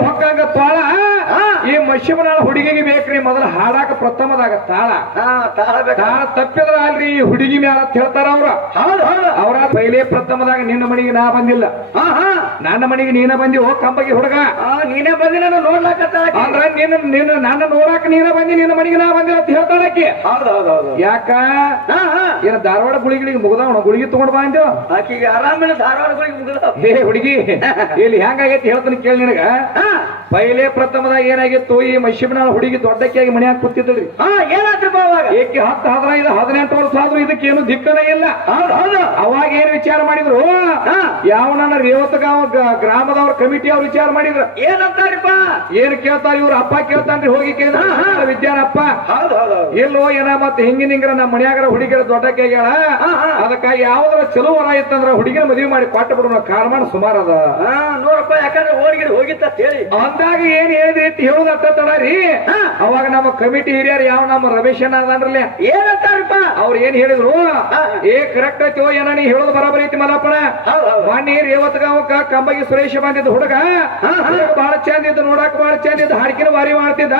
ಹೊಕ್ಕಂಗ ತಾಳ ಹಾ. ಈ ಮಶ್ಯಮನಾಳ ಹುಡುಗಿಗೆ ಬೇಕ್ರಿ ಮೊದಲ ಹಾಡಾಕ ಪ್ರಥಮದಾಗ ತಾಳ. ತಾಳ ತಪ್ಪಿದ್ರ ಅಲ್ರಿ ಈ ಹುಡುಗಿ ಮ್ಯಾಲ ಅಂತ ಹೇಳ್ತಾರ ಅವ್ರ. ಅವ್ರ ಪೈಲೆ ಪ್ರಥಮದಾಗ ನಿನ್ನ ಮನೆಗೆ ನಾ ಬಂದಿಲ್ಲ. ನನ್ನ ಮನೆಗೆ ನೀನ ಬಂದಿ ಹೋಗ್ ಕಂಬಗೆ ಹುಡುಗ. ನೀನೇ ಬಂದಿ ನಾನು ನೋಡ್ಲಾಕ ಅಂದ್ರ ನಿನ್ನ ನಿನ್ನ ನನ್ನ ನೋಡಾಕ ನೀನ ಬಂದಿ ನಿನ್ನ ಮನೆಗೆ ನಾ ಬಂದಿಲ್ಲ ಅಂತ ಹೇಳ್ತಾಳಕ್ಕೆ ಹೌದು ಹೌದು ಹೌದು. ಯಾಕ? ಏನ ಧಾರವಾಡ ಗುಳಿಗಳಿಗೆ ಮುಗ್ದವಣ? ಗುಳಿಗೆ ತಗೊಂಡ್ ಬಾ ಅಂದ್ಯೋ? ಆಕಿಗೆ ಧಾರವಾಡ ಗುಳಿಗೆ ಮುಗಿದ ಹುಡುಗಿ ಇಲ್ಲಿ ಹೆಂಗಾಗೈತಿ ಹೇಳ್ತಾನೆ ಕೇಳಿ ನಿನಗ. ಹಾ. ಪೈಲೆ ಪ್ರಥಮದಾಗ ಏನಾಗಿತ್ತು ತೋಯಿ ಮಶಿಮನ ಹುಡುಗಿ ದೊಡ್ಡಕ್ಕಿಯಾಗಿ ಮನ್ಯಾಗ ಕೂತಿದ್ದಳ್ರಿ. ಹಾ ಏನಾದ್ರಪ್ಪ ಅವಾಗ ಏಕೆ ಹತ್ತು ಹದಿನೈದು ಹದಿನೆಂಟು ವರ್ಷ ಆದ್ರೂ ಇದಕ್ಕೇನು ದಿಕ್ಕನೇ ಇಲ್ಲ? ಅವಾಗ ಏನ್ ವಿಚಾರ ಮಾಡಿದ್ರು? ಹಾ. ಯಾವ ನನ್ನ ರೇವತಗಾಂವ್ ಗ- ಗ್ರಾಮದವ್ರ ಕಮಿಟಿ ಅವ್ರು ವಿಚಾರ ಮಾಡಿದ್ರು. ಏನಂತಾರಪ್ಪ? ಏನ್ ಕೇಳ್ತಾರ ಇವ್ರ? ಅಪ್ಪ ಕೇಳ್ತಾನ್ರಿ ಹೋಗಿ ಕೇಳಿದ್ರ. ವಿದ್ಯಾನಪ್ಪ. ಎಲ್ಲೋ ಏನ ಮತ್ತೆ ಹಿಂಗಿನ ಹಿಂಗ್ರ ನಮ್ಮ ಮನ್ಯಾಗರ ಹುಡುಗಿರ ದೊಡ್ಡಕ್ಕೆ ಹೇಳ ಹಾ, ಹಾ. ಅದಕ್ಕ ಯಾವ್ದಾರ ಚಲೋ ವರ ಇತ್ತಂದ್ರ ಹುಡುಗಿನ ಮದುವೆ ಮಾಡಿ ಕೊಟ್ಟ ಬಿಡೋಣ. ಕಾರಣ ಸುಮಾರ ಅದ. ನೋಡಪ್ಪ ಯಾಕಂದ್ರೆ ಹೋಗಿ ಹೋಗಿತ್ತ ಅಂತ ಹೇಳಿ ಅಂದಾಗ ಏನ್ ಹೇಳಿದ್ರಿ? ಹೇಳುದತ್ತ ತಡರಿ. ಅವಾಗ ನಮ್ಮ ಕಮಿಟಿ ಹಿರಿಯರು ಯಾವ ನಮ್ಮ ರಮೇಶ್ ಅಣ್ಣ ಏನ್ ಏನಂತಾರಪ್ಪ? ಅವ್ರು ಏನ್ ಹೇಳಿದ್ರು. ಏ ಕರೆಕ್ಟ್ ಐತಿ ಏನ ನೀ ಹೇಳೋದು ಬರಾಬರಿ ಐತಿ ಹೌದು ಮೊನ್ನೆ ರೇವತ್ಗಾವಕ್ಕ ಕಂಬಗಿ ಸುರೇಶ ಬಂದಿದ್ದ ಹುಡುಗ. ಬಹಳ ಚಂದ ಇದ್ದು ನೋಡಕ್ ಬಹಳ ಚಂದ ಇದ್ದು ಹಾಡಿಕಿನ ವಾರಿ ಮಾಡ್ತಿದ್ದ.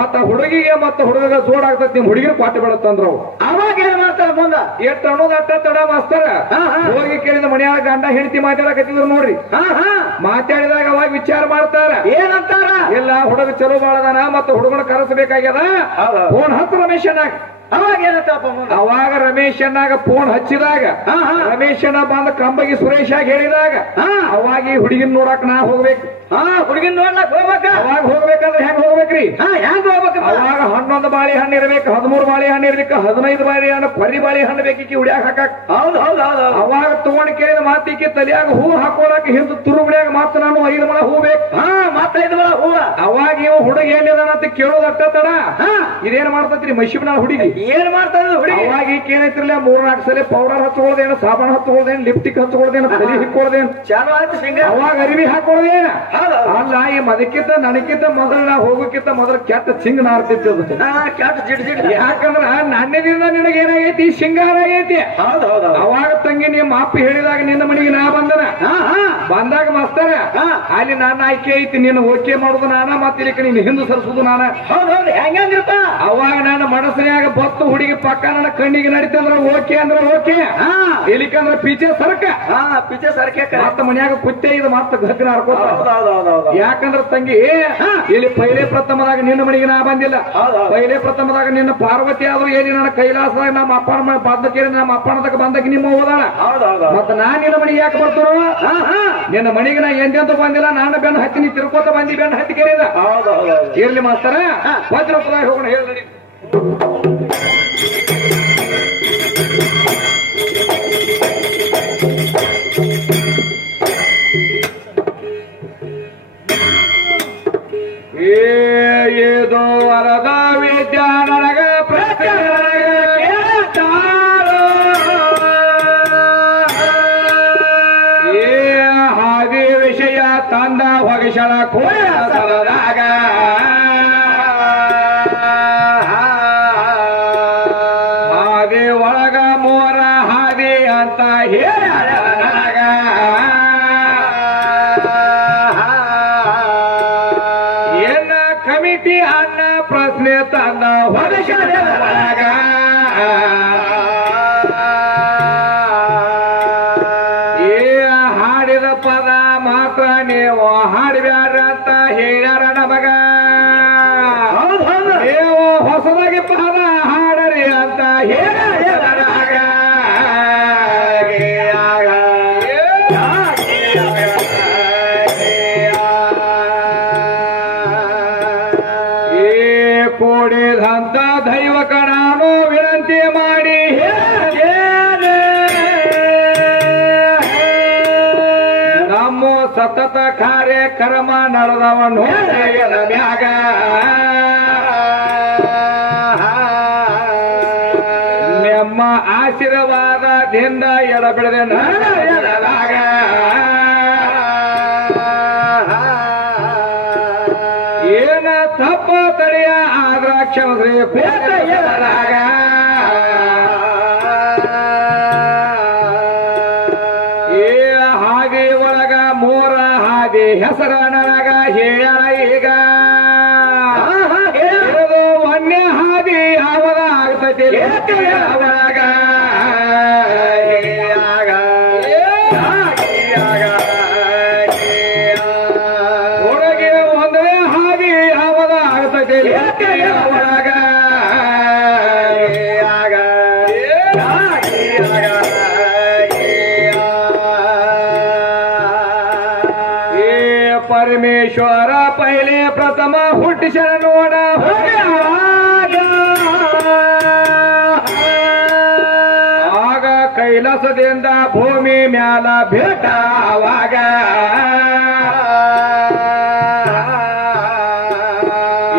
ಮತ್ತ ಹುಡುಗಿಗೆ ಮತ್ತ ಹುಡುಗ ಜೋಡ್ ಆಗ್ತದ ನಿಮ್ ಹುಡುಗಿರ್ ಪಾಠ ಬಿಡತ್ತಂದ್ರು ಅವಾಗ ಅವಾಗ ಎಷ್ಟ್ ಅನ್ನೋದು ಅಟ್ಟ ತಡ ಮಾಸ್ತರ. ಹೋಗಿ ಕೇಳಿದ ಮನೆಯಾಗ ಗಂಡ ಹೆಂಡತಿ ಮಾತಾಡಕತ್ತಿದ್ರು ನೋಡ್ರಿ. ಮಾತಾಡಿದಾಗ ಅವಾಗ ವಿಚಾರ ಮಾಡ್ತಾರ. ಏನಂತಾರ? ಎಲ್ಲ ಹುಡುಗ ಚಲೋ ಬಾಳದಾನ ಮತ್ತೆ ಹುಡುಗನ ಕರೆಸಬೇಕಾಗ್ಯದ. ಫೋನ್ ಹತ್ತು ರಮೇಶ್ ಅಣ್ಣಾಗ. ಅವಾಗ ಏನತ್ತಪ್ಪ ಅವಾಗ ರಮೇಶ್ ಅಣ್ಣಾಗ ಫೋನ್ ಹಚ್ಚಿದಾಗ. ರಮೇಶ್ ಅಣ್ಣ ಬಂದ ಕಂಬಗಿ ಸುರೇಶ್ ಆಗಿ ಹೇಳಿದಾಗ. ಅವಾಗ ಈ ಹುಡುಗಿನ ನೋಡಕ್ ನಾ ಹೋಗ್ಬೇಕು. ಹಾ ಹುಡುಗಿನ ನೋಡ್ಲಕ್ ಹೋಗ್ಬೇಕ? ಅವಾಗ ಹೋಗ್ಬೇಕಾದ್ರೆ ಹೆಂಗ್ ಹೋಗ್ಬೇಕ್ರಿ? ಹಾ ಹೆಂಗ್ ಹೋಗ್ಬೇಕಪ್ಪ ಅವಾಗ ಹನ್ನೊಂದು ಬಾಳಿ ಹಣ್ಣು ಇರ್ಬೇಕು ಹದಿಮೂರು ಬಾಳೆ ಹಣ್ಣು ಇರ್ಬೇಕು ಹದಿನೈದು ಬಾರಿ ಹಣ್ಣು ಕೊರಿ ಬಾಳಿ ಹಣ್ಣು ಬೇಕಿಕ್ಕಿ ಹಾಕಾಕ. ಹೌದು ಹೌದು ಹೌದು ಅವಾಗ ತಗೊಂಡ್ ಕೇಳಿದ ಮಾತಿಕ್ಕೆ ತಲಿಯಾಗ ಹೂ ಹಾಕೋದಕ್ಕೆ ಹಿಂದ ತುರುಬಡಿಯಾಗ ಮಾತ್ರ ನಾನು ಐದು ಮಳ ಹೂ ಬೇಕು. ಹಾ ಮಾತ್ರ ಐದು ಮಳ ಹೂವ ಅವಾಗ ಇವ ಹುಡುಗ ಏನಿದಾನ ಅಂತ ಕೇಳೋದಟ್ಟ ತಡ ಹಾ. ಇದೇನ್ ಮಾಡ್ತೈತ್ರಿ ಮಶಿಬ್ನ ಹುಡುಗಿ? ಏನ್ ಮಾಡ್ತಾ ಇದ್ರು ಹುಡುಗಿ? ಅವಾಗ ಏನೈತಿರ್ಲಿಲ್ಲ ಮೂರ್ ನಾಲ್ಕು ಸಲ ಪೌಡರ್ ಹತ್ಕೊಳ್ದೇನು ಸಾಬಾನ್ ಹತ್ಕೊಳ್ದೇನು ಲಿಪ್ಟಿಕ್ ಹತ್ಕೊಳ್ದೇನು ತಲೆ ಹಿಕ್ಕೊಳ್ದೇನು. ಚಾಲು ಆಯ್ತು ಅವಾಗ ಅರಿವಿ ಹಾಕೊಳ್ದೇನ? ಅಲ್ಲ ಅದಕ್ಕಿಂತ ಮದಕ್ಕಿಂತ ನನಕ್ಕಿಂತ ಮೊದಲು ನಾ ಹೋಗೋಕ್ಕಿಂತ ಮೊದಲು ಕೆಟ್ಟ ಸಿಂಗ್ ನಾರ್ತಿತ್ತು ಅದು. ಕೆಟ್ಟ ಜಿಡ್ ಜಿಡ್. ಯಾಕಂದ್ರ ನನ್ನಿಂದ ನಿನಗೆ ಏನಾಗೈತಿ? ಸಿಂಗಾರ ಆಗೈತಿ. ಅವಾಗ ತಂಗಿ ನಿಮ್ಮ ಅಪ್ಪ ಹೇಳಿದಾಗ ನಿನ್ನ ಮನೆಗೆ ನಾ ಬಂದನ. ಬಂದಾಗ ಮಾಸ್ತರ ಹಾ. ಅಲ್ಲಿ ನನ್ನ ಆಯ್ಕೆ ಐತಿ ನೀನು ಓಕೆ ಮಾಡುದು ನಾನ ಮತ್ತೆ ಇಲ್ಲಿ ನೀನು ಹಿಂದೆ ಸರಿಸುದು ನಾನ. ಹೌದು ಹೌದು ಹೆಂಗಂದ್ರಪ್ಪ ಅವಾಗ ನನ್ನ ಮನಸ್ಸಿನಾಗ ಬತ್ತು ಹುಡುಗಿ ಪಕ್ಕ ನನ್ನ ಕಣ್ಣಿಗೆ ನಡೀತಂದ್ರ ಓಕೆ ಅಂದ್ರ ಓಕೆ ಹಾ. ಇಲ್ಲಿಕಂದ್ರ ಪಿಚೆ ಸರಕ. ಪಿಚೆ ಸರ್ಕೆ ಮತ್ತ ಮನ್ಯಾಗ ಕುತ್ತೆ ಇದು ಮತ್ತ ಗಗ್ನ ಹರ್ಕೋತ ಯಾಕಂದ್ರ ತಂಗಿ. ಇಲ್ಲಿ ಪೈಲೆ ಪ್ರಥಮದಾಗ ನಿನ್ನ ಮನೆಗೆ ನಾ ಬಂದಿಲ್ಲ. ಪೈಲೆ ಪ್ರಥಮದಾಗ ನಿನ್ನ ಪಾರ್ವತಿ ಆದ್ರೂ ಏನಿ ನನ್ನ ಕೈಲಾಸದಾಗ ನಮ್ಮ ಅಪ್ಪನ ಬಂದ ಕೇಳಿ ನಮ್ಮ ಅಪ್ಪನದಾಗ ಬಂದಾಗ ನಿಮ್ಮ ಹೋದಾಳ ಹೌದು ಹೌದು ಮತ್ತ ನಾ ನಿನ್ನ ಮನೆಗೆ ಯಾಕೆ ಬರ್ತಾರೋ ನಿನ್ನ ಮನೆಗೆ ನಾ ಎಂದೆಂತ ಬಂದಿಲ್ಲ? ನಾನು ಬೆನ್ನು ಹತ್ತಿ ನೀ ತಿರ್ಕೋತ ಬಂದಿ ಬೆನ್ನು ಹತ್ತಿ ಕೇಳಿದ? ಇರ್ಲಿ ಮಾಸ್ತರ. ಹೋಗೋಣ ಹೇಳಿ ಪ್ರಶ್ನೆ ತಂದ ಕೂಡಿದಂತ ದೈವಕ ನಾನು ವಿನಂತಿ ಮಾಡಿ. ನಮ್ಮ ಸತತ ಕಾರ್ಯಕ್ರಮ ನಡೆದವನು ಮ್ಯಾಗ ನಿಮ್ಮ ಆಶೀರ್ವಾದದಿಂದ ಎಡಬಿಡದೆ ಜಾತಿ ಹೆಸರ ನನಗ ಹೇಳ್ಯಾರ ಈಗ ಮೊನ್ನೆ ಹಾದಿ ಯಾವಾಗ ಆಗ್ತೈತಿ. ಮೊದಲೇ ಪ್ರಥಮ ಹುಟ್ಟಿಸಲ ನೋಡ ಆಗ ಕೈಲಾಸದಿಂದ ಭೂಮಿ ಮ್ಯಾಲ ಭೇಟಾವಾಗ.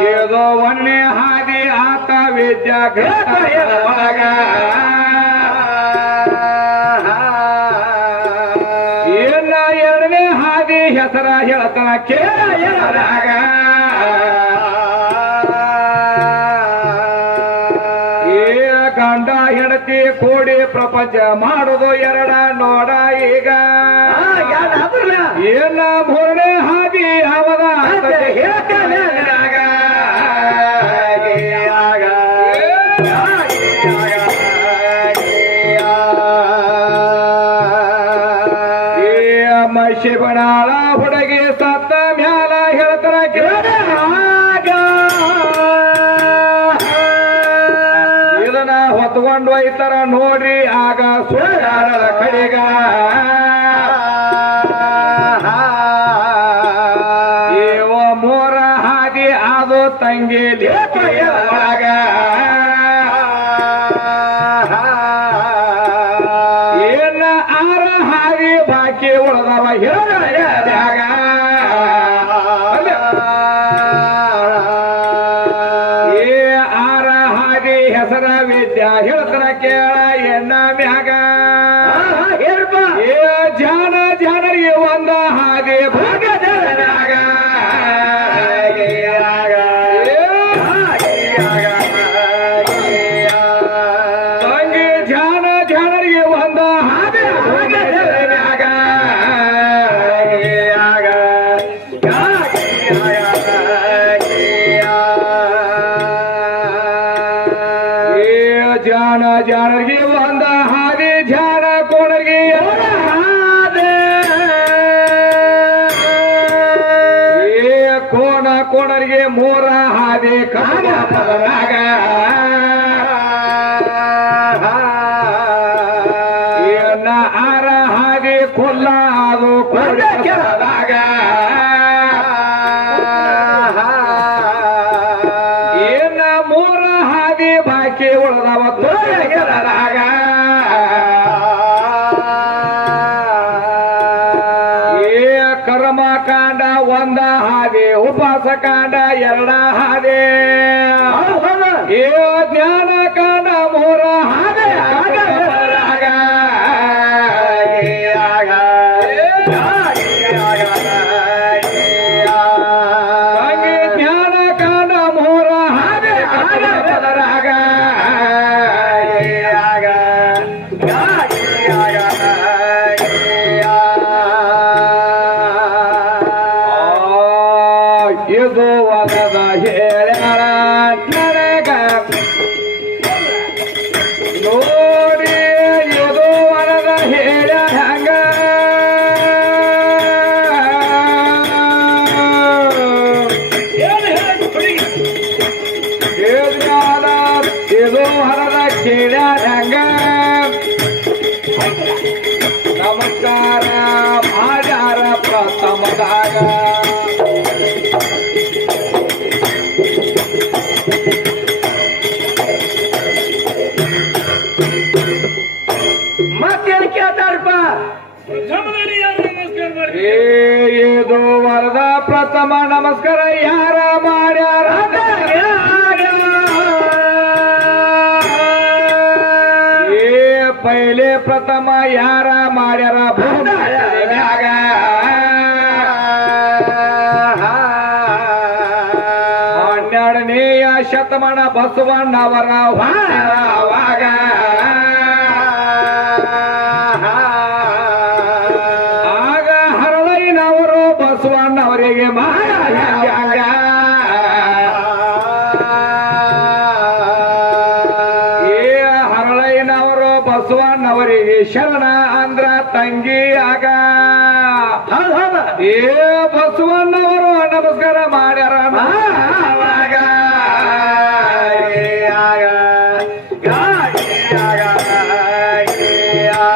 ಏದೋ ಒನ್ನೆ ಹಾದಿ ಆತ ವಿದ್ಯಾ ವಿದ್ಯಾಗ್ರಹ ಕೂಡಿ ಪ್ರಪಂಚ ಮಾಡುದು ಎರಡ ನೋಡ ಈಗ. ಏನ ಮೂರನೇ ಹಾದಿ ಅವದ ತಂಗಿ ಪ್ರಿಯವಾಗ అలాగా ಯಾರ ಮಾಡ್ಯಾರ ಭೂಮ್ಯಾಗ ಹನ್ನೆರಡನೇಯ ಶತಮಾನ ಬಸವಣ್ಣವರ ಶರಣ ಅಂದ್ರ ತಂಗಿ ಆಗ. ಏ ಬಸವಣ್ಣವರು ನಮಸ್ಕಾರ ಮಾಡ್ಯಾರ ಏ ಆಗ ಗಾಳಿ ಆಗ. ಏ ಆ.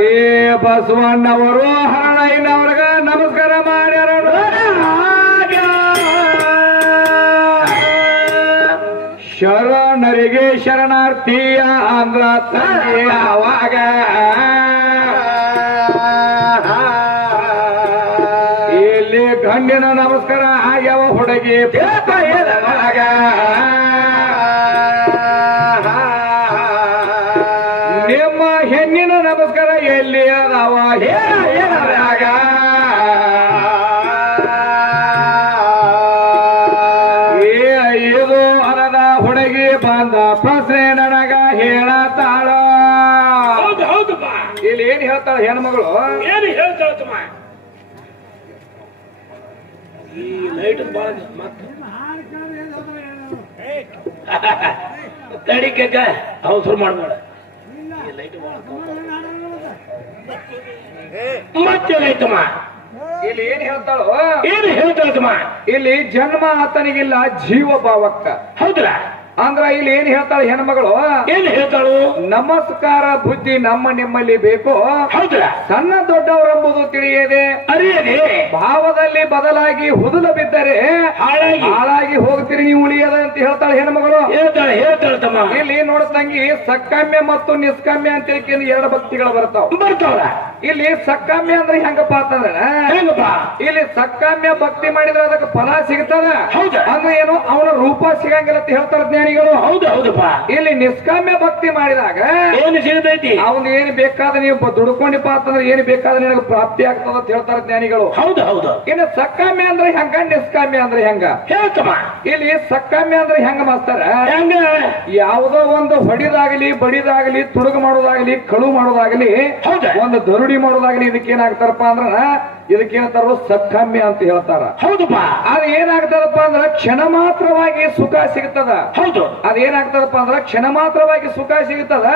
ಏ ಬಸವಣ್ಣವರು ಹರಣಯ್ಯನವ್ರಗ ನಮಸ್ಕಾರ ಮಾಡ್ಯಾರ ಶರಣರಿಗೆ ಶರಣಾರ್ಥಿಯ ಅಂದ್ರ ಆವಾಗ ಇಲ್ಲಿ ಗಂಡಿನ ನಮಸ್ಕಾರ ಆಗ್ಯಾವ ಹುಡುಗಿ. ಹೇಳ್ತಾಳ ಹೆಣ್ಮಗಳು ಏನು ಹೇಳ್ತಾಳತ್ತಮ್ಮ ಈ ಲೈಟ್ ಬಾಳ ಮತ್ತೆ ತಡಿ ಕೇಕ ಅವಸರ ಮಾಡ್ಬೇಡ. ಈ ಲೈಟ್ ಬಾಳ ಮತ್ತೇನಾಯ್ತಮ್ಮ? ಇಲ್ಲಿ ಏನ್ ಹೇಳ್ತಾಳೋ? ಏನು ಹೇಳ್ತಾಳಮ್ಮ ಇಲ್ಲಿ ಜನ್ಮ ಆತನಿಗಿಲ್ಲ ಜೀವ ಭಾವಕ್ಕ ಹೌದ್ರ ಅಂದ್ರ ಇಲ್ಲಿ ಏನ್ ಹೇಳ್ತಾಳ ಹೆಣ್ಮಗಳು ಏನ್ ಹೇಳ್ತಾಳು? ನಮಸ್ಕಾರ ಬುದ್ಧಿ ನಮ್ಮ ನಿಮ್ಮಲ್ಲಿ ಬೇಕು? ಸಣ್ಣ ದೊಡ್ಡವರೆಂಬುದು ತಿಳಿಯದೆ ಅರಿಯದೆ? ಭಾವದಲ್ಲಿ ಬದಲಾಗಿ ಹುದುಲ ಬಿದ್ದರೆ ಹಾಳಾಗಿ. ಹಾಳಾಗಿ ಹೋಗ್ತೀರಿ ನೀವು ಉಳಿಯದ ಅಂತ ಹೇಳ್ತಾಳೆ ಹೆಣ್ಮಗಳು ಹೇಳ್ತಾಳೆ ಇಲ್ಲಿ ನೋಡ ತಂಗಿ ಸಕ್ಕಾಮ್ಯ ಮತ್ತು ನಿಷ್ಕಾಮ್ಯ ಅಂತ ಹೇಳಿ ಎರಡು ಭಕ್ತಿಗಳು ಬರ್ತಾವ ಬರ್ತಾವ ಇಲ್ಲಿ ಸಕ್ಕಾಮ್ಯ ಅಂದ್ರೆ ಹೆಂಗಪ್ಪ ಅಂತಂದ್ರ ಇಲ್ಲಿ ಸಕ್ಕಾಮ್ಯ ಭಕ್ತಿ ಮಾಡಿದ್ರೆ ಅದಕ್ಕೆ ಫಲ ಸಿಗ್ತದ? ಹೌದಾ? ಅಂದ್ರೆ ಏನು ಅವನ ರೂಪ ಸಿಗಂಗಿಲ್ಲ ಅಂತ ಹೇಳ್ತಾರೆ ಜ್ಞಾನಿಗಳು. ಹೌದು ಹೌದಪ್ಪ. ಇಲ್ಲಿ ನಿಷ್ಕಾಮ್ಯ ಭಕ್ತಿ ಮಾಡಿದಾಗ ಏನು ಸಿಗತೈತಿ ಅವನ್ ಏನ್ ಬೇಕಾದ್ರೆ ನೀವು ದುಡ್ಕೊಂಡಿಪ್ಪ ಅಂತಂದ್ರೆ ಏನ್ ಬೇಕಾದ್ರೆ ನಿನಗೆ ಪ್ರಾಪ್ತಿ ಆಗ್ತದ ಅಂತ ಹೇಳ್ತಾರೆ ಜ್ಞಾನಿಗಳು. ಹೌದು ಹೌದು. ಇನ್ನು ಸಕ್ಕಾಮ್ಯ ಅಂದ್ರೆ ಹೆಂಗ ನಿಷ್ಕಾಮ್ಯ ಅಂದ್ರೆ ಹೆಂಗ? ಹೇಳ್ತಮ್ಮ ಇಲ್ಲಿ ಸಕ್ಕಾಮ್ಯ ಅಂದ್ರೆ ಹೆಂಗ ಮಾಸ್ತಾರ? ಹೆಂಗ? ಯಾವುದೋ ಒಂದು ಹೊಡಿದಾಗಲಿ ಬಡಿದಾಗಲಿ ತುಡುಗು ಮಾಡೋದಾಗಲಿ ಕಳು ಮಾಡೋದಾಗಲಿ ಹೌದಾ? ಒಂದು ದರುಡಿ ಮಾಡೋದಾಗಲಿ ಇದಕ್ಕೆ ಏನಾಗ್ತಾರಪ್ಪ ಅಂದ್ರ ಇದಕ್ಕೇನಂತಾರ ಸಕ್ಕಾಮ್ಯ ಅಂತ ಹೇಳ್ತಾರ. ಹೌದು ಅದು ಏನಾಗ್ತದಪ್ಪ ಅಂದ್ರ ಕ್ಷಣ ಮಾತ್ರವಾಗಿ ಸುಖ ಸಿಗ್ತದ. ಹೌದು. ಅದೇನಾಗ್ತದಪ್ಪ ಅಂದ್ರ ಕ್ಷಣ ಮಾತ್ರವಾಗಿ ಸುಖ ಸಿಗ್ತದ.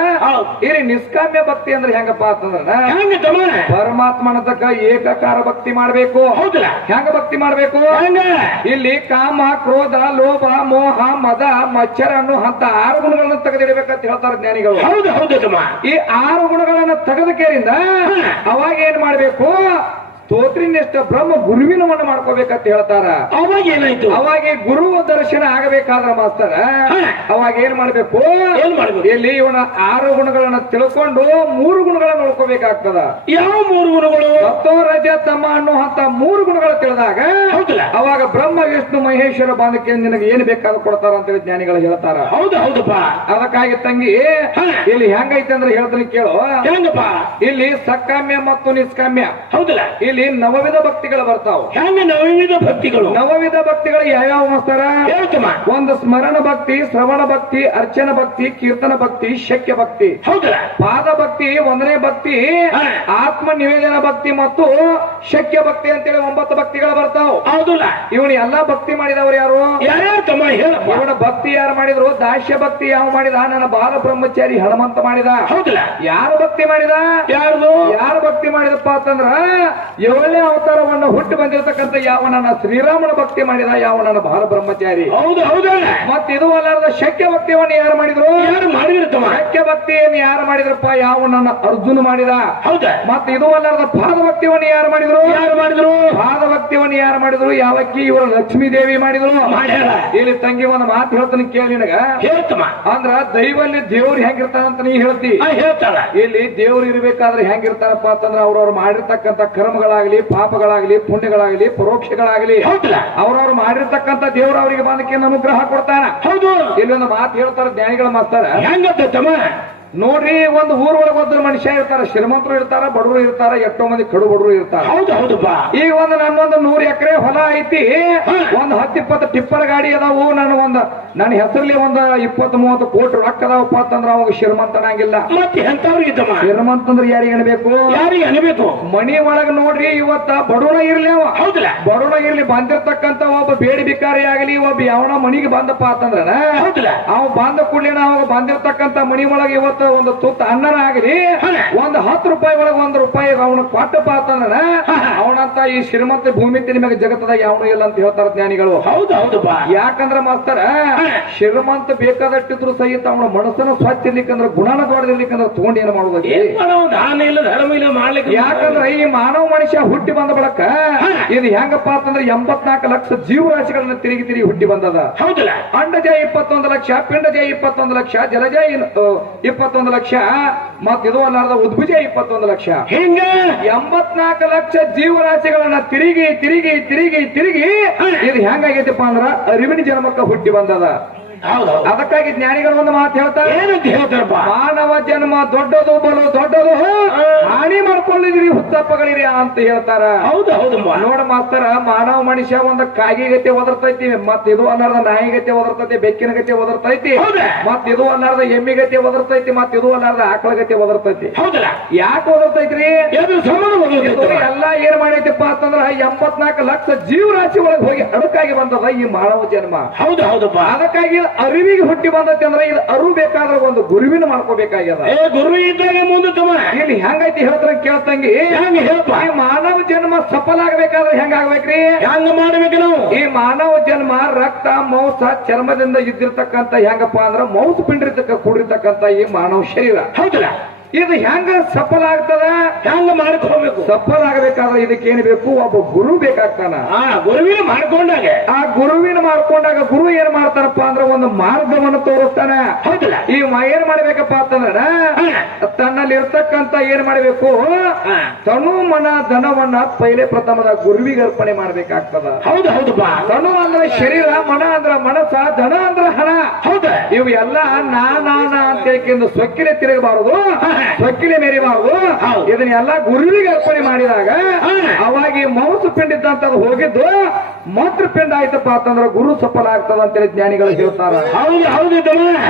ಇಲ್ಲಿ ನಿಷ್ಕಾಮ್ಯ ಭಕ್ತಿ ಅಂದ್ರೆ ಹೆಂಗಪ್ಪ ಅಂತಂದ್ರ ಪರಮಾತ್ಮನ ತಕ್ಕ ಏಕಕಾರ ಭಕ್ತಿ ಮಾಡ್ಬೇಕು. ಹೌದಲ್ಲ. ಹೆಂಗ ಭಕ್ತಿ ಮಾಡ್ಬೇಕು? ಇಲ್ಲಿ ಕಾಮ ಕ್ರೋಧ ಲೋಭ ಮೋಹ ಮದ ಮಚ್ಚರ ಅನ್ನೋ ಅಂತ ಆರು ಗುಣಗಳನ್ನ ತೆಗೆದಿಡಬೇಕಂತ ಹೇಳ್ತಾರ ಜ್ಞಾನಿಗಳು. ಹೌದು ಹೌದು ಈ ಆರು ಗುಣಗಳನ್ನ ತೆಗೆದಕೇರಿಂದ ಅವಾಗ ಏನ್ ಮಾಡ್ಬೇಕು? ಸ್ತೋತ್ರಿನಿಷ್ಠ ಬ್ರಹ್ಮ ಗುರುವಿನವನ್ನ ಮಾಡ್ಕೋಬೇಕಂತ ಹೇಳ್ತಾರ. ಅವಾಗ ಏನಾಯ್ತು? ಅವಾಗ ಗುರು ದರ್ಶನ ಆಗಬೇಕಾದ್ರ ಮಾಸ್ತರ ಅವಾಗ ಏನ್ ಮಾಡ್ಬೇಕು? ಏನ್ ಮಾಡ್ಬೇಕು? ಇಲ್ಲಿ ಇವನ ಆರು ಗುಣಗಳನ್ನ ತಿಳ್ಕೊಂಡು ಮೂರು ಗುಣಗಳನ್ನ ಉಳ್ಕೋಬೇಕಾಗ್ತದ ಯಾವ ಮೂರು ಗುಣಗಳು? ಸತ್ತೋ ರಜ ತಮ್ಮ ಅನ್ನುವಂತ ಮೂರು ಗುಣಗಳು ತಿಳಿದಾಗ ಅವಾಗ ಬ್ರಹ್ಮ ವಿಷ್ಣು ಮಹೇಶ್ವರ ಬಾಂಧಕ್ಕೆ ನಿನಗೆ ಏನ್ ಬೇಕಾದ ಕೊಡ್ತಾರ ಅಂತೇಳಿ ಜ್ಞಾನಿಗಳು ಹೇಳ್ತಾರ. ಹೌದು ಹೌದಪ್ಪ. ಅದಕ್ಕಾಗಿ ತಂಗಿ ಇಲ್ಲಿ ಹೆಂಗೈತೆ ಅಂದ್ರೆ ಹೇಳ್ತೀನಿ ಕೇಳು. ಇಲ್ಲಿ ಸಕಾಮ್ಯ ಮತ್ತು ನಿಷ್ಕಾಮ್ಯ. ಹೌದಲ್ಲ. ಇಲ್ಲಿ ನವವಿಧ ಭಕ್ತಿಗಳು ಬರ್ತಾವ. ಹೆಂಗ ನವವಿಧ ಭಕ್ತಿಗಳು? ನವವಿಧ ಭಕ್ತಿಗಳು ಯಾವ್ಯಾವ ಮಾಸ್ತಾರ? ಒಂದು ಸ್ಮರಣ ಭಕ್ತಿ ಶ್ರವಣ ಭಕ್ತಿ ಅರ್ಚನ ಭಕ್ತಿ ಕೀರ್ತನ ಭಕ್ತಿ ಶಕ್ಯ ಭಕ್ತಿ. ಪಾದ ಭಕ್ತಿ ಒಂದನೇ ಭಕ್ತಿ ಆತ್ಮ ನಿವೇದನ ಭಕ್ತಿ ಮತ್ತು ಶಕ್ಯ ಭಕ್ತಿ ಅಂತೇಳಿ ಒಂಬತ್ತು ಭಕ್ತಿಗಳು ಬರ್ತಾವ. ಹೌದಲ್ಲ? ಇವನು ಎಲ್ಲಾ ಭಕ್ತಿ ಮಾಡಿದವರು ಯಾರು? ಇವನ ಭಕ್ತಿ ಯಾರು ಮಾಡಿದ್ರು? ದಾಸ್ಯ ಭಕ್ತಿ ಯಾವ ಮಾಡಿದ? ನನ್ನ ಬಾಲ ಬ್ರಹ್ಮಚಾರಿ ಹನುಮಂತ ಮಾಡಿದ. ಯಾರು ಭಕ್ತಿ ಮಾಡಿದ? ಯಾರು ಯಾರು ಭಕ್ತಿ ಮಾಡಿದಪ್ಪ ಅಂತಂದ್ರ ಏಳನೇ ಅವತಾರವನ್ನು ಹುಟ್ಟು ಬಂದಿರತಕ್ಕಂತ ಯಾವನನ್ನ ಶ್ರೀರಾಮನ ಭಕ್ತಿ ಮಾಡಿದ ಯಾವನನ್ನ ಬಾಲ ಬ್ರಹ್ಮಚಾರಿ. ಹೌದು ಹೌದಲ್ಲ ಮತ್ ಇದು ಅಲ್ಲಾರದ ಶಕ್ಯ ಭಕ್ತಿಯನ್ನು ಯಾರು ಮಾಡಿದ್ರು? ಯಾರು ಶಕ್ಯ ಭಕ್ತಿಯನ್ನು ಯಾರು ಮಾಡಿದ್ರಪ್ಪ? ಯಾವನನ್ನ ಅರ್ಜುನ ಮಾಡಿದ. ಹೌದಾ? ಮತ್ ಇದು ಅಲ್ಲಾರದ ಪಾದ ಭಕ್ತಿಯನ್ನು ಯಾರು ಮಾಡಿದ್ರು? ಯಾರು ಮಾಡಿದ್ರು? ಪಾದ ಭಕ್ತಿಯನ್ನು ಯಾರು ಮಾಡಿದ್ರು? ಯಾವಕ್ಕಿ ಇವರು ಲಕ್ಷ್ಮೀ ದೇವಿ ಮಾಡಿದ್ರು? ಇಲ್ಲಿ ತಂಗಿ ಒಂದು ಮಾತು ಹೇಳ್ತಾನೆ ಕೇಳಿ ನಿನಗ. ಹೇಳ್ತಮ್ಮ. ಅಂದ್ರ ದೈವಲ್ಲಿ ದೇವ್ರು ಹೆಂಗಿರ್ತಾನಂತ ನೀ ಹೇಳ್ತಿ. ಹೇಳ್ತಾಳ ಇಲ್ಲಿ ದೇವ್ರು ಇರ್ಬೇಕಾದ್ರೆ ಹೆಂಗಿರ್ತಾರಪ್ಪ ಅಂತಂದ್ರ ಅವ್ರವ್ರು ಮಾಡಿರ್ತಕ್ಕಂಥ ಕರ್ಮಗಳಾಗ್ಲಿ ಪಾಪಗಳಾಗ್ಲಿ ಪುಣ್ಯಗಳಾಗಲಿ ಪರೋಕ್ಷಗಳಾಗಲಿ ಅವರವರು ಅವ್ರವ್ರು ಮಾಡಿರ್ತಕ್ಕಂಥ ದೇವ್ರ ಅವರಿಗೆ ಬಂದಕ್ಕೆ ಅನುಗ್ರಹ ಕೊಡ್ತಾನ. ಹೌದು. ಇಲ್ಲೊಂದು ಮಾತು ಹೇಳ್ತಾರ ಜ್ಞಾನಿಗಳ ಮಾಸ್ತಾರ. ನೋಡ್ರಿ ಒಂದು ಊರೊಳಗೆ ಒಂದು ಮನುಷ್ಯ ಇರ್ತಾರ ಶ್ರೀಮಂತರು ಇರ್ತಾರ ಬಡವರು ಇರ್ತಾರ ಎಷ್ಟೋ ಮಂದಿ ಕಡು ಬಡವರು ಇರ್ತಾರ. ಹೌದು ಹೌದಪ್ಪ ಈಗ ಒಂದು ನನ್ನೊಂದು ನೂರ್ ಎಕರೆ ಹೊಲ ಐತಿ ಒಂದ್ ಹತ್ತಿಪ್ಪತ್ತು ಟಿಪ್ಪರ್ ಗಾಡಿ ಅದಾವು ನಾನು ಒಂದ್ ನನ್ನ ಹೆಸರಲ್ಲಿ ಒಂದ್ ಇಪ್ಪತ್ ಮೂವತ್ತು ಕೋಟಿ ರೊಕ್ಕ ಅದಾವಪ್ಪ ಅಂತಂದ್ರ ಅವಾಗ ಶ್ರೀಮಂತನಾಗಿಲ್ಲ ಮತ್ತೆ ಅಂದ್ರೆ ಯಾರಿಗೆ ಅನ್ಬೇಕು? ಯಾರಿಗೆ ಅನ್ಬೇಕು? ಮನಿ ಒಳಗ ನೋಡ್ರಿ ಇವತ್ತ ಬಡವನ ಇರ್ಲಿ ಅವ. ಹೌದಲ್ಲ. ಬಡವನ ಇರ್ಲಿ ಬಂದಿರ್ತಕ್ಕಂತ ಒಬ್ಬ ಬೇಡಿ ಬಿಕಾರಿ ಆಗಲಿ ಒಬ್ಬ ಯಾವನ ಮನಿಗೆ ಬಂದಪ್ಪ ಅಂತಂದ್ರ ಹೌದಲ್ಲ. ಅವ ಬಂದ ಕೂಡಲೇ ಅವಾಗ ಬಂದಿರ್ತಕ್ಕಂತ ಮನಿ ಒಳಗೆ ಇವತ್ತು ಒಂದು ತುತ್ತ ಅನ್ನನ ಆಗಲಿ ಒಂದ್ ಹತ್ತು ರೂಪಾಯಿ ಒಳಗ ಒಂದ್ ರೂಪಾಯಿ ಅವನ ಕೊಟ್ಟಪ್ಪ ಅಂತಂದ್ರ ಅವನಂತ ಈ ಶ್ರೀಮಂತ ಭೂಮಿ ನಿಮಗೆ ಜಗತ್ತದಾಗ ಯಾವನು ಇಲ್ಲ ಅಂತ ಹೇಳ್ತಾರ ಜ್ಞಾನಿಗಳು. ಹೌದು ಯಾಕಂದ್ರ ಮಾಸ್ತರ ಶ್ರೀಮಂತ ಬೇಕಾದಟ್ಟಿದ್ರು ಸಹಿತ ಅವನ ಮನಸ್ಸನ್ನು ಸ್ವಚ್ಛ ಇರ್ಲಿಕ್ಕಂದ್ರ ಗುಣನ ದೊಡ್ಡದಿರ್ಲಿಕ್ಕಂದ್ರ ತಗೊಂಡು ಏನು ಮಾಡುವುದು ಏನ್ ಮಾಡೋ ದಾನ ಇಲ್ಲ ಧರ್ಮ ಇಲ್ಲ ಮಾಡ್ಲಿಕ್ಕೆ ಯಾಕಂದ್ರ ಈ ಮಾನವ ಮನುಷ್ಯ ಹುಟ್ಟಿ ಬಂದ ಬಳಕ ಇದು ಹೆಂಗಪ್ಪ ಅಂತಂದ್ರೆ ಎಂಬತ್ನಾಲ್ಕು ಲಕ್ಷ ಜೀವರಾಶಿಗಳನ್ನ ತಿರುಗಿ ತಿರುಗಿ ಹುಟ್ಟಿ ಬಂದದ. ಹೌದಲ್ಲ. ಅಂಡಜ ಇಪ್ಪತ್ತೊಂದು ಲಕ್ಷ ಪಿಂಡಜ ಇಪ್ಪತ್ತೊಂದು ಲಕ್ಷ ಜಲಜ ಆ, ಇಪ್ಪತ್ತೊಂದು ಲಕ್ಷ ಮತ್ ಇದು ಅಲ್ಲಾರ್ದ ಉದ್ಭುಜ ಇಪ್ಪತ್ತೊಂದು ಲಕ್ಷ. ಹಿಂಗ? ಎಂಬತ್ನಾಲ್ಕು ಲಕ್ಷ ಜೀವರಾಶಿಗಳನ್ನ ತಿರುಗಿ ತಿರುಗಿ ತಿರುಗಿ ತಿರುಗಿ ಇದು ಹೆಂಗಾಗೈತಿಪ್ಪ ಅಂದ್ರ ಅರಿವಿನ ಜನ್ಮಕ್ಕ ಹುಟ್ಟಿ ಬಂದದ. ಅದಕ್ಕಾಗಿ ಜ್ಞಾನಿಗಳು ಒಂದು ಮಾತು ಹೇಳ್ತಾರೆ. ಮಾನವ ಜನ್ಮ ದೊಡ್ಡದು ಬಲು ದೊಡ್ಡದು. ಹಾನಿ ಮಾಡ್ಕೊಂಡಿದ್ರಿ ಹುತ್ತಪ್ಪಗಳಿರಿ ಅಂತ ಹೇಳ್ತಾರ. ಹೌದು ಹೌದಮ್ಮ ನೋಡ ಮಾಸ್ತರ ಮಾನವ ಮನುಷ್ಯ ಒಂದ ಕಾಗಿ ಗತಿ ಒದರ್ತೈತಿ ಮತ್ ಇದು ಅನ್ನಾರ್ದ ನಾಯಿ ಗತಿ ಒದರ್ತೈತಿ ಬೆಕ್ಕಿನ ಗತಿ ಒದರ್ತೈತಿ ಹೌದಾ? ಮತ್ ಇದು ಅನ್ನಾರ್ದ ಎಮ್ಮಿ ಗತಿ ಒದರ್ತೈತಿ ಮತ್ ಇದು ಅನ್ನಾರ್ದ ಆಕಳ ಗತಿ ಒದರ್ತೈತಿ. ಯಾಕೆ ಒದರ್ತೈತ್ರಿ? ಎಲ್ಲಾ ಏನ್ ಮಾಡೈತಿಪ್ಪ ಅಂತಂದ್ರ ಎಂಬತ್ನಾಲ್ಕು ಲಕ್ಷ ಜೀವರಾಶಿ ಒಳಗೆ ಹೋಗಿ ಅಡುಕಾಗಿ ಬಂದದ ಈ ಮಾನವ ಜನ್ಮ. ಹೌದು ಹೌದಪ್ಪ. ಅದಕ್ಕಾಗಿ ಅರಿವಿಗೆ ಹುಟ್ಟಿ ಬಂದೈತಿ ಅಂದ್ರೆ ಇದು ಅರು ಬೇಕಾದ್ರೆ ಒಂದು ಗುರುವಿನ ಮಾಡ್ಕೋಬೇಕಾಗ್ಯದ. ಗುರು ಇದ್ದಾಗ ಮುಂದೆ ತಮ್ಮ ಇಲ್ಲಿ ಹೆಂಗೈತಿ ಹೇಳ್ತಾರ ಕೇಳ್ತಂಗಿ. ಹೆಂಗ ಹೇಳಪ್ಪ? ಈ ಮಾನವ ಜನ್ಮ ಸಫಲ ಆಗ್ಬೇಕಾದ್ರೆ ಹೆಂಗಾಗ್ಬೇಕ್ರಿ? ಹೆಂಗ್ ಮಾಡ್ಬೇಕು ನಾವು? ಈ ಮಾನವ ಜನ್ಮ ರಕ್ತ ಮಾಂಸ ಚರ್ಮದಿಂದ ಇದ್ದಿರ್ತಕ್ಕಂತ ಹೆಂಗಪ್ಪ ಅಂದ್ರ ಮೌಸ ಪಿಂಡಿರ್ತಕ್ಕ ಕೂಡಿರ್ತಕ್ಕಂತ ಈ ಮಾನವ ಶರೀರ. ಹೌದಲ್ಲ? ಇದು ಹೆಂಗ ಸಫಲ ಆಗ್ತದ? ಹೆಂಗ ಮಾಡ್ಕೋಬೇಕು? ಸಫಲ ಆಗಬೇಕಾದ್ರೆ ಇದಕ್ಕೇನು ಬೇಕು? ಒಬ್ಬ ಗುರು ಬೇಕಾಗ್ತಾನ. ಆ ಗುರುವಿನ ಮಾಡ್ಕೊಂಡಾಗ. ಆ ಗುರುವಿನ ಮಾಡ್ಕೊಂಡಾಗ ಗುರು ಏನ್ ಮಾಡ್ತಾನಪ್ಪ ಅಂದ್ರೆ ಒಂದು ಮಾರ್ಗವನ್ನು ತೋರಿಸ್ತಾನ. ಹೌದಲ್ಲ. ಈ ಏನ್ ಮಾಡ್ಬೇಕಪ್ಪ ಅಂತಂದ್ರ ತನ್ನಲ್ಲಿ ಇರ್ತಕ್ಕಂತ ಏನ್ ಮಾಡ್ಬೇಕು. ತನು ಮನ ಧನವನ್ನ ಪೈಲೆ ಪ್ರಥಮದ ಗುರುವಿಗೆ ಅರ್ಪಣೆ ಮಾಡ್ಬೇಕಾಗ್ತದ. ಹೌದು ಹೌದು ತನು ಅಂದ್ರೆ ಶರೀರ ಮನ ಅಂದ್ರ ಮನಸ್ಸ ಧನ ಅಂದ್ರ ಹಣ. ಹೌದ. ಇವು ಎಲ್ಲ ನಾ ನಾ ಅಂತ ಸ್ವಕ್ಕಿನ ತಿರುಗಬಾರದು. ಮೆರಿಬಾರದು ಹೌದು. ಇದನ್ನೆಲ್ಲ ಗುರುವಿಗೆ ಅರ್ಪಣೆ ಮಾಡಿದಾಗ ಅವಾಗಿ ಈ ಮಾಂಸ ಪಿಂಡ ಹೋಗಿದ್ದು ಮಾತ್ರ ಪಿಂಡ ಆಯ್ತಪ್ಪ ಅಂತಂದ್ರ ಗುರು ಸಫಲ ಆಗ್ತದ ಅಂತೇಳಿ ಜ್ಞಾನಿಗಳು ಹೇಳ್ತಾರ. ಹೌದು ಹೌದು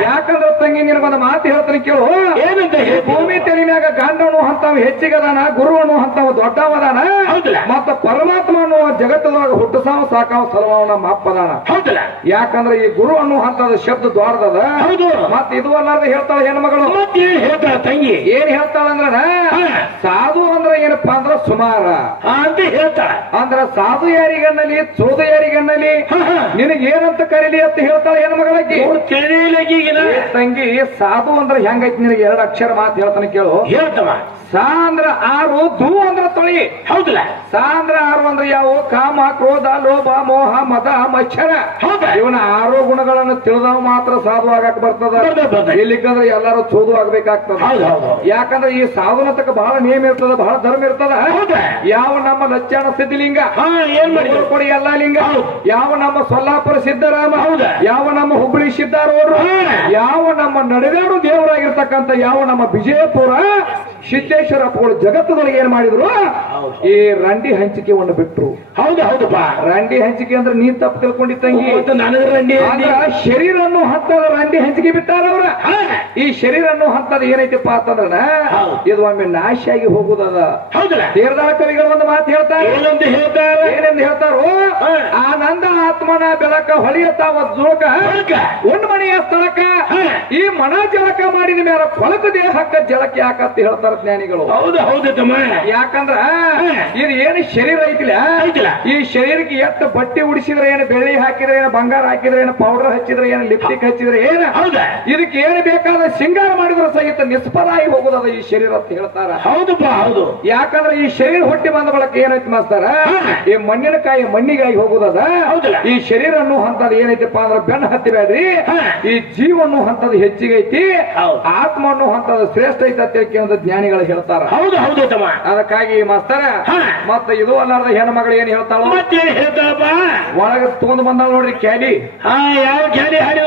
ಯಾಕಂದ್ರ ತಂಗಿ ನಿನಗೊಂದು ಮಾತು ಹೇಳ್ತಾನೆ ಕೇಳು. ಏನಂತ ಭೂಮಿ ತೆಲಿ ಮ್ಯಾಗ ಗಂಡ ಅನ್ನುವ ಹಂತವ ಹೆಚ್ಚಿಗದಾನ ಗುರು ಅನ್ನು ಹಂತವ ದೊಡ್ಡವದಾನ? ಮತ್ತ ಪರಮಾತ್ಮ ಅನ್ನುವ ಜಗತ್ತದೊಳಗ ಹುಟ್ಟಸಾವ ಸಾಕಾವ ಸಲವನ ಮಾಪದಾನ. ಯಾಕಂದ್ರ ಈ ಗುರು ಅನ್ನು ಹಂತದ ಶಬ್ದ ದೊಡ್ಡದ ಹೌದು. ಮತ್ ಇದು ಅಲ್ಲಾರ್ದ ಹೇಳ್ತಾಳ ಹೆಣ್ಮಗಳು ಹೇಳ್ತಾಳ ತಂಗಿ? ಏನ್ ಹೇಳ್ತಾಳ ಅಂದ್ರ. ಸಾಧು ಅಂದ್ರ ಏನಪ್ಪಾ ಅಂದ್ರ ಸುಮಾರ. ಅಂತ ಹೇಳ್ತಾಳ. ಅಂದ್ರ ಸಾಧು ಯಾರಿಗನ್ನಲಿ? ಚೋದು ಯಾರಿಗನ್ನಲಿ ಹಾ, ಹಾ. ನಿನಗೆ ಏನಂತ ಕರೀಲಿ ಅಂತ ಹೇಳ್ತಾಳೆ ತಿಳಿಯಲಾಗೀಗಿನ ಏ ತಂಗಿ ಸಾಧು ಅಂದ್ರೆ ಹೆಂಗೈತಿ ನಿನಗೆ? ಎರಡು ಅಕ್ಷರ ಮಾತು ಹೇಳ್ತಾನೆ ಕೇಳು. ಹೇಳ್ತವ. ಸಾ ಅಂದ್ರ ಆರು ಧೂ ಅಂದ್ರ ತೊಳಿ. ಹೌದಲ್ಲ? ಸಾ ಅಂದ್ರ ಆರು ಅಂದ್ರೆ ಯಾವ? ಕಾಮ ಕ್ರೋಧ ಲೋಭ ಮೋಹ ಮದ ಮಚ್ಚರ? ಇವನ ಆರು ಗುಣಗಳನ್ನು ತಿಳಿದವ ಮಾತ್ರ ಸಾಧು ಆಗಕ್ ಬರ್ತದ. ಇಲ್ಲಿಕ್ಕಂದ್ರೆ ಎಲ್ಲರೂ ಚೋದು ಆಗ್ಬೇಕಾಗ್ತದ. ಯಾಕಂದ್ರೆ ಈ ಸಾಧುನತಕ್ಕ ಬಹಳ ನಿಯಮ ಇರ್ತದ ಬಹಳ ಧರ್ಮ ಇರ್ತದ? ಯಾವ ನಮ್ಮ ಲಚ್ಚಾಣ ಸಿದ್ಧಲಿಂಗ? ಹಾ ಏನ್ ಮಾಡಿದ್ರು? ಕೊಡಿ ಎಲ್ಲ ಲಿಂಗ ಯಾವ ನಮ್ಮ ಸೊಲ್ಲಾಪುರ ಸಿದ್ದರಾಮ ಹೌದಾ? ಯಾವ ನಮ್ಮ ಹುಬ್ಬಳ್ಳಿ ಸಿದ್ದಾರೂರು ಯಾವ ನಮ್ಮ ನಡೆದಾಡು ದೇವರಾಗಿರ್ತಕ್ಕಂಥ ಯಾವ ನಮ್ಮ ವಿಜಯಪುರ ಸಿದ್ದೇಶ್ವರ ಅಪ್ಪಗಳು ಜಗತ್ತದೊಳಗೆ ಏನ್ ಮಾಡಿದ್ರು. ಈ ರಂಡಿ ಹಂಚಿಕೆಯನ್ನು ಬಿಟ್ರು. ಹೌದು ಹೌದಪ್ಪ. ರಂಡಿ ಹಂಚಿಕೆ ಅಂದ್ರೆ ನೀನ್ ತಪ್ಪು ತಿಳ್ಕೊಂಡಿ ತಂಗಿ. ನನಗ ರಂಡಿ ಶರೀರ ಅನ್ನೋ ಹಂತದ ರಂಡಿ ಹಂಚಿಕೆ ಬಿಟ್ಟಾರ ಅವ್ರ? ಈ ಶರೀರ ಅನ್ನೋ ಹಂತದ ಏನೈತಿಪ್ಪ ಅಂತಂದ್ರ ಹೌದು. ಇದು ಒಮ್ಮೆ ನಾಶ ಆಗಿ ಹೋಗುದದ. ಹೌದಲ್ಲ. ತೀರ್ದಾಳ ಕವಿಗಳು ಒಂದು ಮಾತು ಹೇಳ್ತಾರೆ. ಹೇಳ್ತಾರ? ಏನೆಂದು ಹೇಳ್ತಾರೋ. ಆನಂದ ಆತ್ಮನ ಬೆಳಕ ಹೊಳಿಯತ್ತಾವ ಜೋಕ ಹೊಳಕ. ಮನೆಯ ಸ್ಥಳಕ. ಈ ಮನ ಜಳಕ ಮಾಡಿದ ಮೇಲೆ ಕೊಳಕ ದೇಹಕ್ಕ ಜಳಕ ಯಾಕಂತ ಹೇಳ್ತಾರ. ಜ್ಞಾನಿಗಳು. ಹೌದು ಹೌದು ತಮ್ಮ. ಯಾಕಂದ್ರ ಇದು ಏನು ಶರೀರ ಐತಿಲ್ಲ? ಐತಿಲ್ಲ. ಈ ಶರೀರಕ್ಕೆ ಎತ್ತ ಬಟ್ಟೆ ಉಡಿಸಿದ್ರೆ ಏನು ಬೆಳ್ಳಿ ಹಾಕಿದ್ರೆ ಏನು ಬಂಗಾರ ಹಾಕಿದ್ರೆ ಏನು ಪೌಡರ್ ಹಚ್ಚಿದ್ರೆ ಏನು ಲಿಪ್ಸ್ಟಿಕ್ ಹಚ್ಚಿದ್ರೆ ಏನು? ಹೌದಾ. ಇದಕ್ಕೆ ಏನು ಬೇಕಾದ ಸಿಂಗಾರ ಮಾಡಿದ್ರೆ ಸಹಿತ ನಿಸ್ಪರಾಗಿ ಹೋಗುದದ ಈ ಶರೀರ ಅಂತ ಹೇಳ್ತಾರ. ಹೌದಪ್ಪ ಹೌದು. ಯಾಕಂದ್ರೆ ಈ ಶರೀರ ಹೊಟ್ಟೆ ಬಂದ ಬಳಕ ಏನೈತಿ ಮಾಸ್ತಾರ? ಈ ಮಣ್ಣಿನ ಕಾಯಿ ಮಣ್ಣಿಗಾಗಿ ಹೋಗುದದ? ಈ ಶರೀರ ಅನ್ನೋ ಹಂತದ ಏನೈತಪ್ಪ ಅಂದ್ರೆ ಬೆನ್ನ ಹತ್ತಿಬೇಡ್ರಿ ಹಾ. ಈ ಜೀವ ಅನ್ನೋ ಹಂತದ ಹೆಚ್ಚಿಗೆ ಐತಿ ಹೌದು. ಆತ್ಮ ಅನ್ನು ಹಂತದ ಶ್ರೇಷ್ಠ ಐತಿ ಅಂತ ಕೇಳಿದ ಜ್ಞಾನಿಗಳು ಹೇಳ್ತಾರ. ಹೌದು ಹೌದು ತಮ್ಮ ಅದಕ್ಕಾಗಿ ಮಾಸ್ತರ ಹಾ. ಮತ್ತ ಇದು ಅಲ್ಲಾರ್ದ ಹೆಣ್ಣು ಮಗಳು ಏನ್ ಹೇಳ್ತಾಳ? ಒಳಗ ತಗೊಂಡ್ ಬಂದಾಳ ನೋಡ್ರಿ ಕ್ಯಾಲಿ. ಹಾ ಯಾವ ಕ್ಯಾಲಿ ಹಾಡು